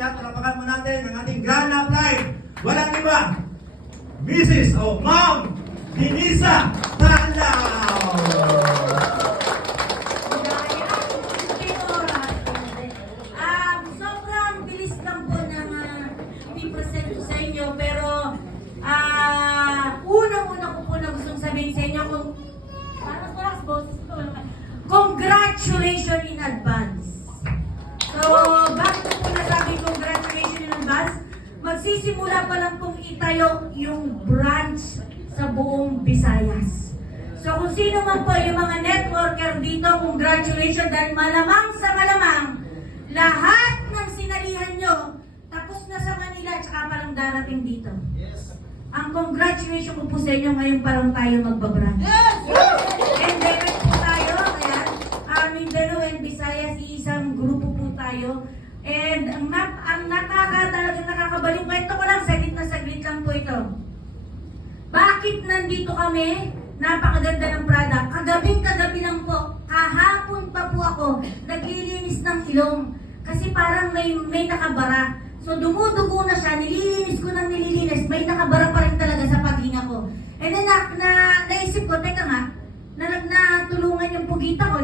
lahat, talapakan mo natin ang ating grand upline. Walang iba, Mrs. o Ma'am Denisa Talao. Sobrang bilis lang po ng i-present ko sa inyo, pero unang-una ko po na gustong sabihin sa inyo kung congratulations in advance. So, bakit ko po nasabi congratulations in advance? Magsisimula pa lang pong itayo yung branch sa buong Visayas. So, kung sino man po yung mga networker dito, congratulations, dahil malamang sa malamang, lahat ng sinalihan nyo, tapos na sa Manila, tsaka palang darating dito. Yes. Ang congratulations ko po sa inyo, ngayon pa lang tayo magbabranch. Yes! And direct po tayo, kaya Mindanao and Visayas, isang grupo po tayo. And ang talagang nakakabaliw, kwento ko lang, saglit lang po ito. Bakit nandito kami? Napakaganda ng product. Kagabi lang po, kahapon pa po ako, naglilinis ng ilong. Kasi parang may nakabara. So dumudugo na siya, nililinis ko ng nililinis, may nakabara pa rin talaga sa paghinga ko. And then naisip ko, teka nga, natulungan yung pugita ko,